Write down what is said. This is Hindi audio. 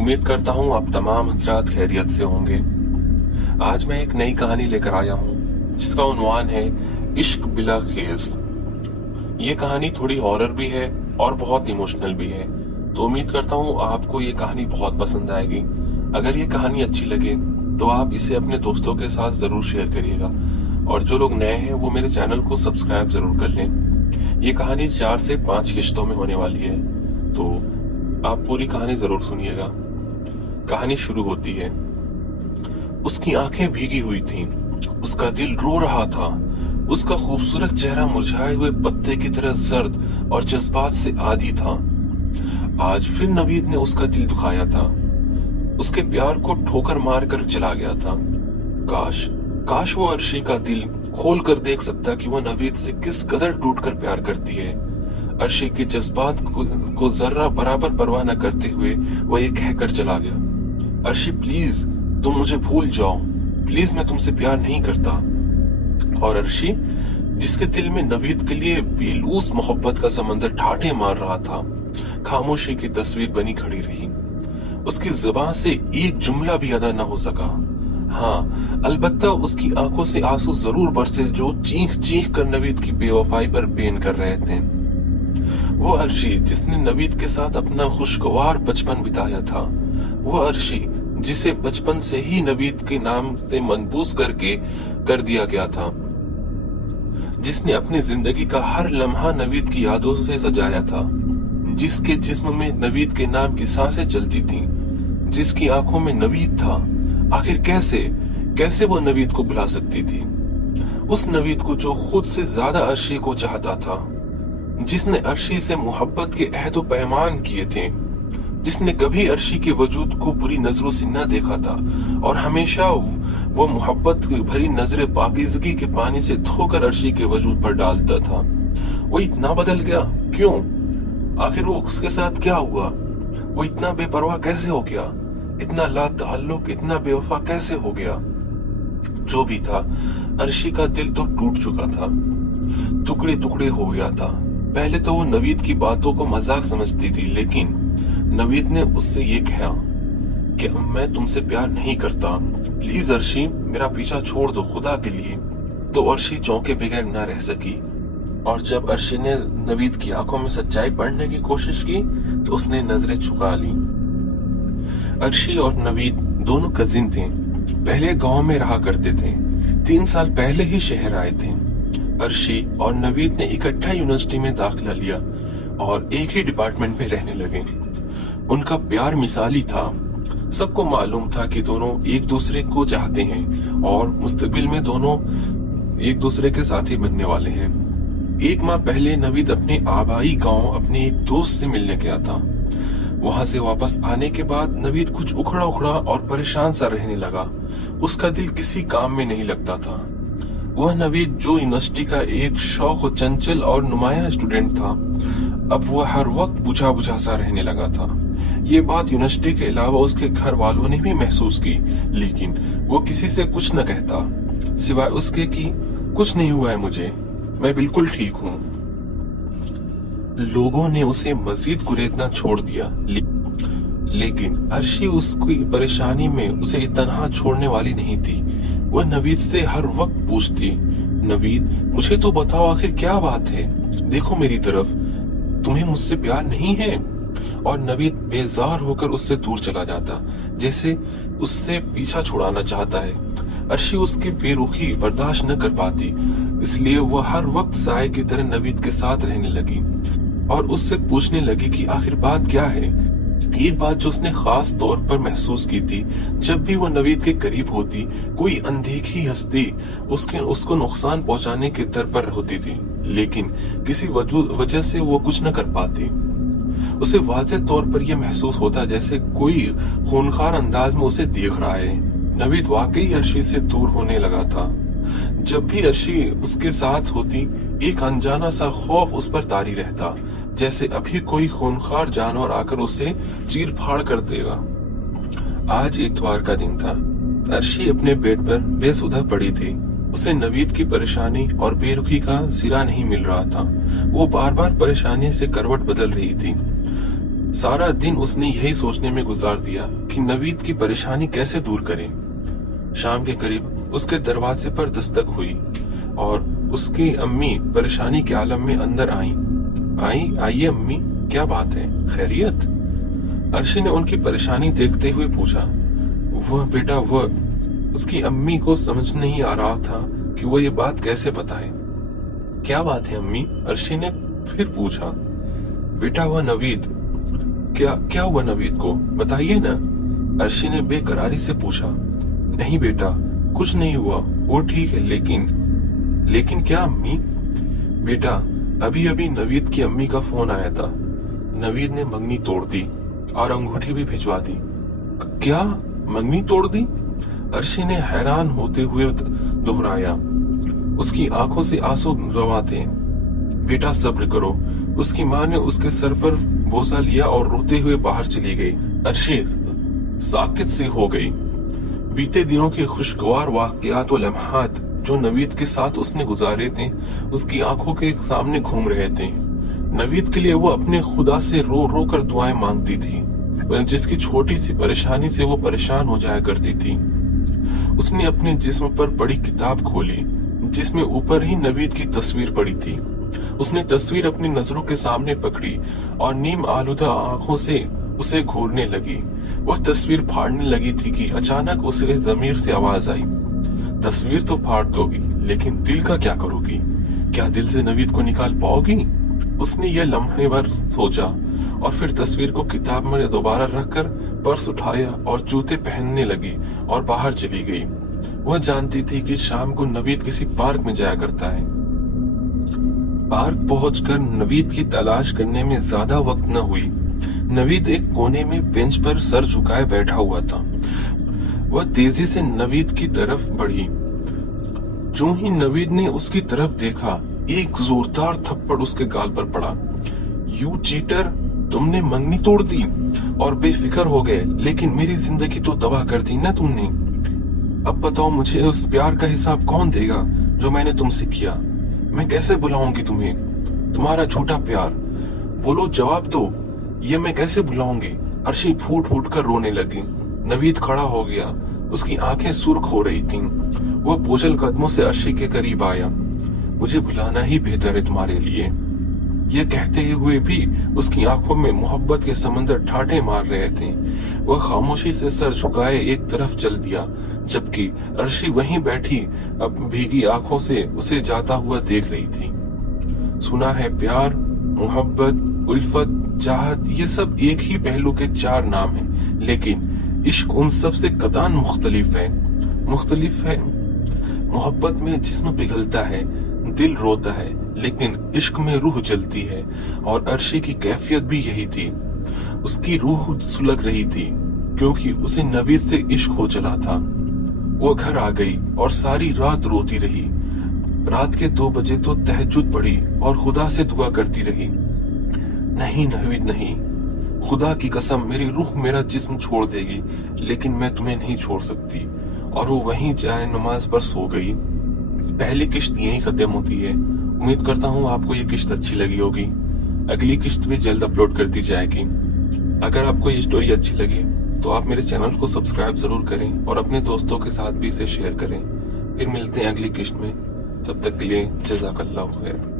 उम्मीद करता हूँ आप तमाम हजरात खैरियत से होंगे। आज मैं एक नई कहानी लेकर आया हूँ जिसका उन्वान है इश्क बिला खेज। ये कहानी थोड़ी हॉरर भी है और बहुत इमोशनल भी है, तो उम्मीद करता हूँ आपको ये कहानी बहुत पसंद आएगी। अगर ये कहानी अच्छी लगे तो आप इसे अपने दोस्तों के साथ जरूर शेयर करिएगा, और जो लोग नए हैं वो मेरे चैनल को सब्सक्राइब जरूर कर लें। ये कहानी 4 से 5 किश्तों में होने वाली है, तो आप पूरी कहानी जरूर सुनिएगा। कहानी शुरू होती है। उसकी आंखें भीगी हुई थीं, उसका दिल रो रहा था, उसका खूबसूरत चेहरा मुरझाए हुए पत्ते की तरह सर्द और जज्बात से आदी था। आज फिर नवीद ने उसका दिल दुखाया था, उसके प्यार को ठोकर मार कर चला गया था। काश वो अर्शी का दिल खोल कर देख सकता कि वो नवीद से किस कदर टूटकर प्यार करती है। अर्शी के जज्बात को जर्रा बराबर परवाह न करते हुए वह ये कहकर चला गया, अर्शी प्लीज तुम मुझे भूल जाओ, प्लीज मैं तुमसे प्यार नहीं करता। और अर्शी, जिसके दिल में नवीद के लिए बेलूस मोहब्बत का समंदर ठाठे मार रहा था, खामोशी की तस्वीर बनी खड़ी रही। उसकी जुबान से एक जुमला भी अदा न हो सका। हाँ, अलबत्ता उसकी आंखों से आंसू जरूर बरसे जो चीख चीख कर नवीद की बेवफाई पर बेन कर रहे थे। वो अर्शी जिसने नवीद के साथ अपना खुशगवार बचपन बिताया था, वो अर्शी जिसे बचपन से ही नवीद के नाम से मनबूस करके कर दिया गया था, जिसने अपनी जिंदगी का हर लम्हा नवीद की यादों से सजाया था, जिसके जिस्म में नवीद के नाम की सांसें चलती थीं, जिसकी आंखों में नवीद था। आखिर कैसे वो नवीद को भुला सकती थी? उस नवीद को जो खुद से ज्यादा अर्शी को चाहता था, जिसने अर्शी से मोहब्बत के अहद व पैमान किए थे, जिसने कभी अर्शी के वजूद को बुरी नजरों से न देखा था और हमेशा वो मोहब्बत भरी नजरे पाकीज़गी के पानी से धोकर अर्शी के वजूद पर डालता था, वो इतना बदल गया क्यों? आखिर वो उसके साथ क्या हुआ? वो इतना बेपरवाह कैसे हो गया? इतना लाताल्लुक, इतना बेवफा कैसे हो गया? जो भी था, अर्शी का दिल तो टूट चुका था, टुकड़े टुकड़े हो गया था। पहले तो वो नवीद की बातों को मजाक समझती थी, लेकिन नवीद ने उससे ये कहा कि मैं तुमसे प्यार नहीं करता, प्लीज अर्शी मेरा पीछा छोड़ दो खुदा के लिए। तो अर्शी चौंके बगैर न रह सकी, और जब अर्शी ने नवीद की आंखों में सच्चाई पढ़ने की कोशिश की तो उसने नजरें झुका ली। अर्शी और नवीद दोनों कजिन थे, पहले गांव में रहा करते थे, 3 साल पहले ही शहर आए थे। अर्शी और नवीद ने इकट्ठा यूनिवर्सिटी में दाखिला लिया और एक ही डिपार्टमेंट में रहने लगे। उनका प्यार मिसाली था, सबको मालूम था कि दोनों एक दूसरे को चाहते हैं और मुस्तकबिल में दोनों एक दूसरे के साथी बनने वाले हैं। 1 माह पहले नवीद अपने आबाई गांव अपने एक दोस्त से मिलने गया था। वहां से वापस आने के बाद नवीद कुछ उखड़ा और परेशान सा रहने लगा। उसका दिल किसी काम में नहीं लगता था। वह नवीद जो यूनिवर्सिटी का एक शौक और चंचल और नुमाया स्टूडेंट था, अब वह हर वक्त बुझा सा रहने लगा था। ये बात यूनिवर्सिटी के अलावा उसके घर वालों ने भी महसूस की, लेकिन वो किसी से कुछ न कहता, सिवाय उसके कि कुछ नहीं हुआ है मुझे, मैं बिल्कुल ठीक हूँ। लोगों ने उसे मजीद गुरेदना छोड़ दिया, लेकिन अर्शी उसकी परेशानी में उसे तन्हा छोड़ने वाली नहीं थी। वह नवीद से हर वक्त पूछती, नवीद मुझे तो बताओ आखिर क्या बात है, देखो मेरी तरफ, तुम्हें मुझसे प्यार नहीं है? और नवीद बेजार होकर उससे दूर चला जाता, जैसे उससे पीछा छुड़ाना चाहता है। अर्शी उसकी बेरुखी बर्दाश्त न कर पाती, इसलिए वह हर वक्त साए की तरह नवीद के साथ रहने लगी और उससे पूछने लगी कि आखिर बात क्या है। एक बात जो उसने खास तौर पर महसूस की थी, जब भी वह नवीद के करीब होती, कोई अनदेखी हस्ती उसको नुकसान पहुंचाने के दर पर होती थी, लेकिन किसी वजह से वो कुछ न कर पाती। उसे वाज़ेह तौर पर यह महसूस होता जैसे कोई खूनखार अंदाज में उसे देख रहा है। नवीद वाकई अर्शी से दूर होने लगा था। जब भी अर्शी उसके साथ होती, एक अनजाना सा खौफ उस पर तारी रहता, जैसे अभी कोई खूनखार जानवर आकर उसे चीर फाड़ कर देगा। आज इतवार का दिन था। अर्शी अपने बेड पर बेसुधा पड़ी थी। उसे नवीद की परेशानी और बेरुखी का सिरा नहीं मिल रहा था। वो बार बार परेशानी से करवट बदल रही थी। सारा दिन उसने यही सोचने में गुजार दिया कि नवीद की परेशानी कैसे दूर करें। शाम के करीब उसके दरवाजे पर दस्तक हुई और उसकी अम्मी परेशानी के आलम में अंदर आइए अम्मी, क्या बात है, खैरियत? अर्शी ने उनकी परेशानी देखते हुए पूछा। वह उसकी अम्मी को समझ नहीं आ रहा था कि वो ये बात कैसे बताए। क्या बात है अम्मी? अर्शी ने फिर पूछा। बेटा वह नवीद, क्या हुआ नवीद को, बताइए ना, अर्शी ने बेकरारी से पूछा। नहीं बेटा, कुछ नहीं हुआ, वो ठीक है, लेकिन क्या अम्मी? बेटा अभी नवीद की अम्मी का फोन आया था। नवीद ने मंगनी तोड़ दी और अंगूठी भी भिजवा दी। क्या मंगनी तोड़ दी? अर्शी ने हैरान होते हुए दोहराया। उसकी आंखों से आंसू रवा थे। बेटा सब्र करो। उसकी माँ ने उसके सर पर बोसा लिया और रोते हुए बाहर चली गई। अर्शी साकित सी हो गई। बीते दिनों के खुशगवार वाकयात और लम्हात जो नवीद के साथ उसने गुजारे थे उसकी आंखों के सामने घूम रहे थे। नवीद के लिए वो अपने खुदा से रो रो कर दुआएं मांगती थी, पर जिसकी छोटी सी परेशानी से वो परेशान हो जाया करती थी। उसने अपने जिस्म पर बड़ी किताब खोली जिसमें ऊपर ही नवीद की तस्वीर पड़ी थी। उसने तस्वीर अपनी नजरों के सामने पकड़ी और नीम आलूदा आंखों से उसे घूरने लगी। वह तस्वीर फाड़ने लगी थी कि अचानक उसे जमीर से आवाज आई। तस्वीर तो फाड़ दोगी, लेकिन दिल का क्या करोगी? क्या दिल से नवीद को निकाल पाओगी? उसने यह लम्हे भर सोचा और फिर तस्वीर को किताब में दोबारा रखकर पर्स उठाया और जूते पहनने लगी और बाहर चली गई। वह जानती थी कि शाम को नवीद किसी पार्क में जाया करता है। पार्क पहुंचकर नवीद की तलाश करने में ज्यादा वक्त न हुई। नवीद एक कोने में बेंच पर सर झुकाए बैठा हुआ था। वह तेजी से नवीद की तरफ बढ़ी। जो ही नवीद ने उसकी तरफ देखा, एक जोरदार थप्पड़ उसके गाल पर पड़ा। यू चीटर, तुमने मंगनी तोड़ दी और बेफिक्र हो गए, लेकिन मेरी जिंदगी तो तबाह कर दी ना तुमने। अब बताओ मुझे उस प्यार का हिसाब कौन देगा जो मैंने तुमसे किया? मैं कैसे बुलाऊंगी तुम्हें? तुम्हारा झूठा प्यार, बोलो जवाब दो, ये मैं कैसे बुलाऊंगी? अर्शी फूट फूट कर रोने लगी। नवीद खड़ा हो गया, उसकी आंखें सुर्ख हो रही थीं। वह बोझल कदमों से अर्शी के करीब आया। मुझे बुलाना ही बेहतर है तुम्हारे लिए। यह कहते हुए भी उसकी आंखों में मोहब्बत के समंदर ठाठे मार रहे थे। वह खामोशी से सर झुकाए एक तरफ चल दिया, जबकि अर्शी वहीं बैठी अब भीगी आंखों से उसे जाता हुआ देख रही थी। सुना है प्यार, मोहब्बत, उल्फत, चाहत, ये सब एक ही पहलू के चार नाम हैं, लेकिन इश्क उन सब से कतान मुख्तलिफ है। मोहब्बत में जिस्म पिघलता है, दिल रोता है, लेकिन इश्क में रूह जलती है। और अर्शी की कैफियत भी यही थी। उसकी रूह सुलग रही थी क्योंकि उसे नवीद से इश्क हो चला था। वो घर आ गई और सारी रात रोती रही। रात के 2 बजे तो तहज्जुद पढ़ी और खुदा से दुआ करती रही। नहीं नवीद नहीं, खुदा की कसम मेरी रूह मेरा जिस्म छोड़ देगी, लेकिन मैं तुम्हें नहीं छोड़ सकती। और वो वहीं जाए नमाज पर सो गई। पहली किश्त यहीं खत्म होती है। उम्मीद करता हूँ आपको ये किश्त अच्छी लगी होगी। अगली किश्त भी जल्द अपलोड कर दी जाएगी। अगर आपको ये स्टोरी अच्छी लगी तो आप मेरे चैनल को सब्सक्राइब जरूर करें और अपने दोस्तों के साथ भी इसे शेयर करें। फिर मिलते हैं अगली किश्त में, तब तक के लिए जज़ाकल्लाहु खैर।